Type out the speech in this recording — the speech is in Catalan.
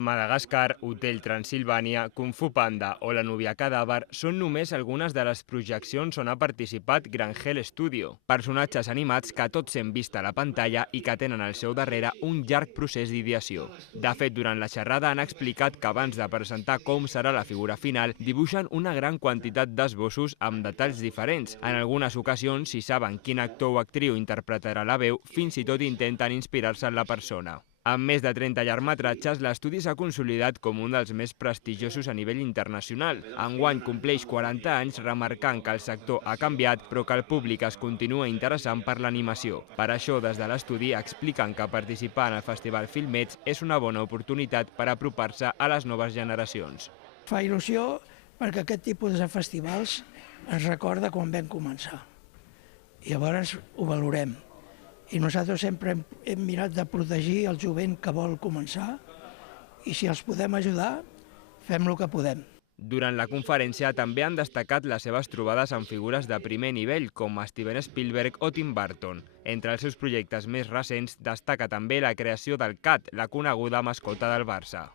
Madagascar, Hotel Transilvània, Kung Fu Panda o La núvia cadàver són només algunes de les projeccions on ha participat Grangel Studio. Personatges animats que tots hem vist a la pantalla i que tenen al seu darrere un llarg procés d'ideació. De fet, durant la xerrada han explicat que abans de presentar com serà la figura final, dibuixen una gran quantitat d'esbossos amb detalls diferents. En algunes ocasions, si saben quin actor o actriu interpretarà la veu, fins i tot intenten inspirar-se en la persona. Amb més de 30 llargmetratges, l'estudi s'ha consolidat com un dels més prestigiosos a nivell internacional. Enguany compleix 40 anys, remarcant que el sector ha canviat, però que el públic es continua interessant per l'animació. Per això, des de l'estudi, expliquen que participar en el Festival Filmets és una bona oportunitat per apropar-se a les noves generacions. Fa il·lusió perquè aquest tipus de festivals ens recorda quan vam començar. I llavors ho valorem. I nosaltres sempre hem mirat de protegir el jovent que vol començar i si els podem ajudar, fem el que podem. Durant la conferència també han destacat les seves trobades amb figures de primer nivell com Steven Spielberg o Tim Burton. Entre els seus projectes més recents destaca també la creació del Cat, la coneguda mascota del Barça.